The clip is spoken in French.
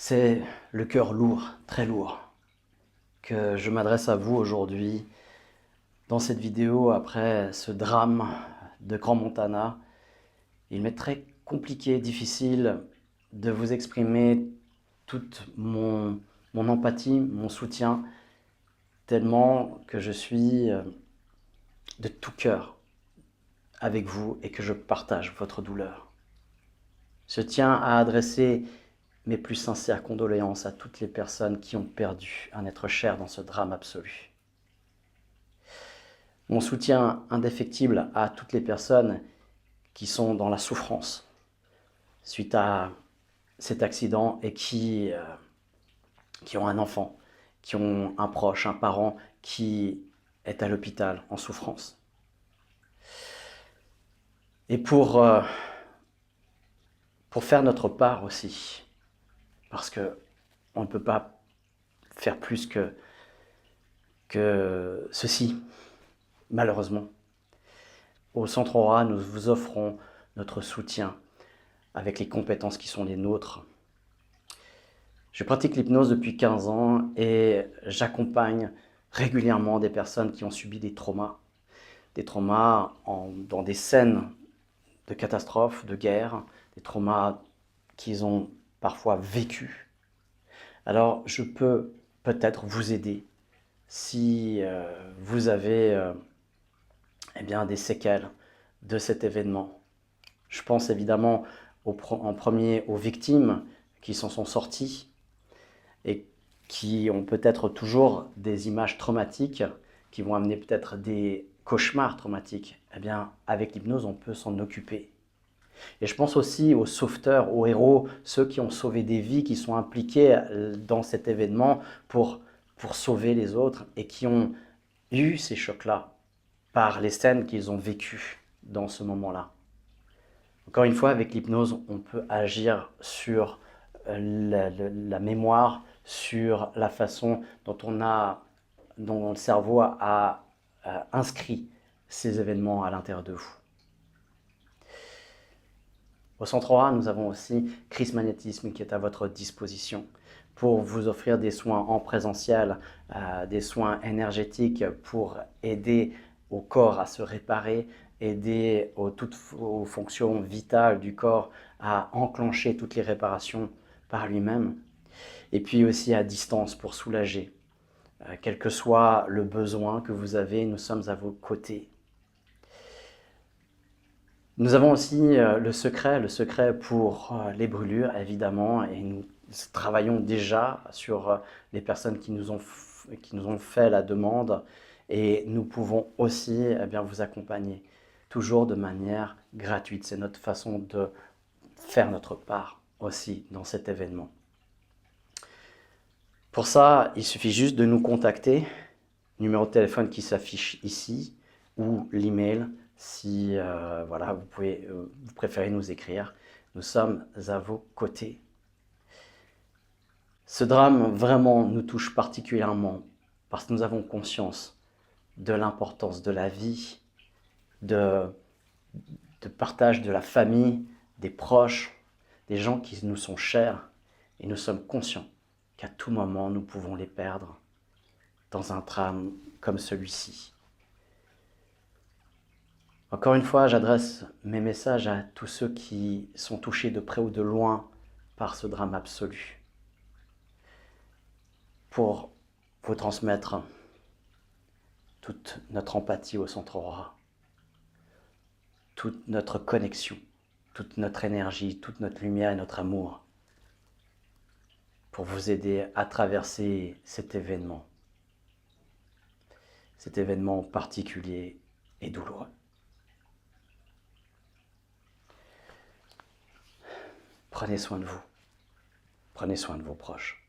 C'est le cœur lourd, très lourd, que je m'adresse à vous aujourd'hui dans cette vidéo après ce drame de Grand Montana. Il m'est très compliqué, difficile de vous exprimer toute mon empathie, mon soutien, tellement que je suis de tout cœur avec vous et que je partage votre douleur. Je tiens à adresser mes plus sincères condoléances à toutes les personnes qui ont perdu un être cher dans ce drame absolu. Mon soutien indéfectible à toutes les personnes qui sont dans la souffrance suite à cet accident et qui ont un enfant, qui ont un proche, un parent qui est à l'hôpital en souffrance. Et pour faire notre part aussi, parce qu'on ne peut pas faire plus que ceci, malheureusement. Au Centre Aura, nous vous offrons notre soutien avec les compétences qui sont les nôtres. Je pratique l'hypnose depuis 15 ans et j'accompagne régulièrement des personnes qui ont subi des traumas dans des scènes de catastrophes, de guerre, des traumas qu'ils ont parfois vécus. Alors je peux peut-être vous aider si vous avez eh bien, des séquelles de cet événement. Je pense évidemment en premier aux victimes qui s'en sont sorties et qui ont peut-être toujours des images traumatiques, qui vont amener peut-être des cauchemars traumatiques. Eh bien, avec l'hypnose, on peut s'en occuper. Et je pense aussi aux sauveteurs, aux héros, ceux qui ont sauvé des vies, qui sont impliqués dans cet événement pour sauver les autres et qui ont eu ces chocs-là par les scènes qu'ils ont vécues dans ce moment-là. Encore une fois, avec l'hypnose, on peut agir sur la mémoire, sur la façon dont le cerveau a inscrit ces événements à l'intérieur de vous. Au Centre Aura, nous avons aussi Chris Magnétisme qui est à votre disposition pour vous offrir des soins en présentiel, des soins énergétiques pour aider au corps à se réparer, aider aux fonctions vitales du corps à enclencher toutes les réparations par lui-même. Et puis aussi à distance pour soulager. Quel que soit le besoin que vous avez, nous sommes à vos côtés. Nous avons aussi le secret pour les brûlures, évidemment, et nous travaillons déjà sur les personnes qui nous ont fait la demande, et nous pouvons aussi bien, vous accompagner, toujours de manière gratuite. C'est notre façon de faire notre part aussi dans cet événement. Pour ça, il suffit juste de nous contacter, numéro de téléphone qui s'affiche ici, ou l'email, si voilà, vous préférez nous écrire. Nous sommes à vos côtés. Ce drame vraiment nous touche particulièrement parce que nous avons conscience de l'importance de la vie, de partage de la famille, des proches, des gens qui nous sont chers, et nous sommes conscients qu'à tout moment nous pouvons les perdre dans un drame comme celui-ci. Encore une fois, j'adresse mes messages à tous ceux qui sont touchés de près ou de loin par ce drame absolu, pour vous transmettre toute notre empathie au Centre Aura, toute notre connexion, toute notre énergie, toute notre lumière et notre amour, pour vous aider à traverser cet événement particulier et douloureux. Prenez soin de vous, prenez soin de vos proches.